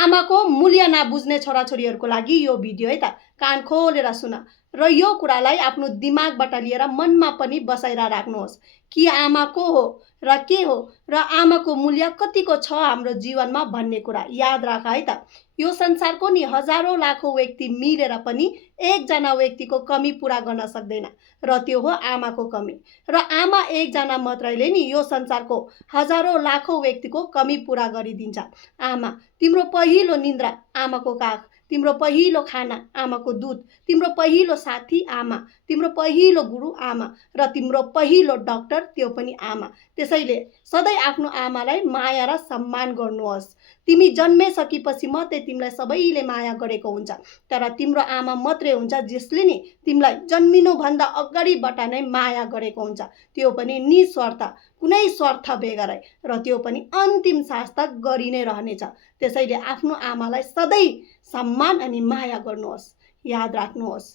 आमाको मूल्य नबुझ्ने छोराछोरीहरूको लागि यो भिडियो है त। कान खोलेर सुन र यो कुरालाई आफ्नो दिमागबाट लिएर मनमा पनि बसाइरा राख्नुहोस् कि आमा को हो र के हो र आमाको मूल्य कतिको छ हाम्रो जीवनमा भन्ने कुरा याद राख है त। यो संसारको नि हजारौं लाखौं व्यक्ति मिलेर पनि एकजना व्यक्तिको कमी पूरा गर्न सक्दैन र त्यो हो आमाको कमी। र आमा एकजना मात्रैले नि यो संसारको हजारौं लाखौं व्यक्तिको कमी पूरा गरिदिन्छ। आमा, तिम्रो पहिलो निन्द्रा आमाको काख, तिम्रो पहिलो खाना आमाको दूध, तिम्रो पहिलो साथी आमा, तिम्रो पहिलो गुरु आमा र तिम्रो पहिलो डाक्टर त्यो पनि आमा। त्यसैले सधैँ आफ्नो आमालाई माया र सम्मान गर्नुहोस्। तिमी जन्मेसकेपछि मात्रै तिमीलाई सबैले माया गरेको हुन्छ, तर तिम्रो आमा मात्रै हुन्छ जसले नि तिमीलाई जन्मिनु भन्दा अगाडिबाट नै माया गरेको हुन्छ, त्यो पनि निस्वार्थ, कुनै स्वार्थ बेगरै, र त्यो पनि अन्तिम सास तक गरि नै रहनेछ। त्यसैले आफ्नो आमालाई सधैँ सम्मान अनि माया गर्नुहोस्, याद राख्नुहोस्।